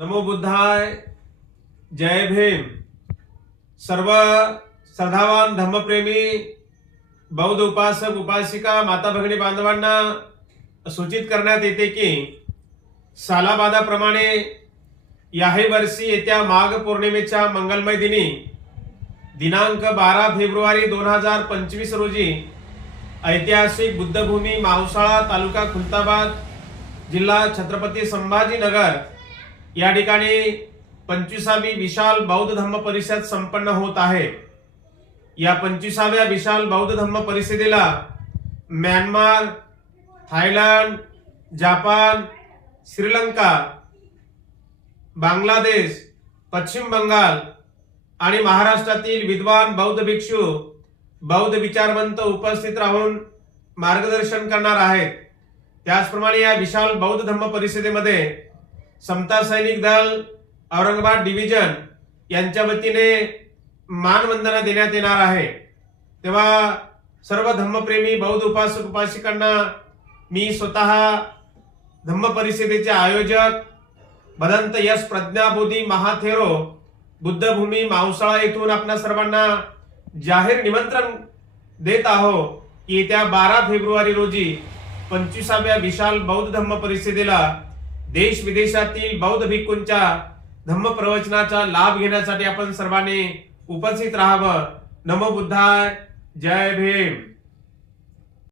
नमो बुद्धाय, जय भीम। सर्व श्रद्धावान धम्मप्रेमी बौद्ध उपासक उपासिका माता भगिनी बांधवांना सूचित करण्यात येते की सालाबादाप्रमाणे याही वर्षी येत्या माघ पौर्णिमेच्या मंगलमय दिनी दिनांक 12 फेब्रुवारी 2025 रोजी ऐतिहासिक बुद्धभूमी मावसाळा तालुका खुलताबाद जिल्हा छत्रपती संभाजीनगर या ठिकाणी 25वी विशाल बौद्ध धम्म परिषद संपन्न होत आहे। या 25व्या विशाल बौद्ध धम्म परिषदेला Myanmar, Thailand, Japan, Sri Lanka, Bangladesh, पश्चिम बंगाल आणि महाराष्ट्रातील विद्वान बौद्ध भिक्षू बौद्ध विचारवंत उपस्थित राहून मार्गदर्शन करणार आहेत। त्याचप्रमाणे या विशाल बौद्ध धम्म परिषदेमध्ये समता सैनिक दल औरंगाबाद डिव्हिजन यांच्या वतीने मानवंदना देण्यात येणार आहे। तेव्हा सर्व धम्मप्रेमी बौद्ध उपासक उपासिकांना मी स्वतः धम्म परिषदेचे आयोजक भदंत यश प्रज्ञाबोधी महाथेरो बुद्धभूमी मावसाळा येथून आपल्या सर्वांना जाहीर निमंत्रण देत आहोत की येत्या 12 फेब्रुवारी रोजी 25व्या विशाल बौद्ध धम्म परिषदेला देश विदेशातील बौद्ध भिक्खूंच्या धम्म प्रवचनाचा लाभ घेण्यासाठी आपण सर्वांनी उपस्थित राहावं। नमो बुद्धाय, जय भीम।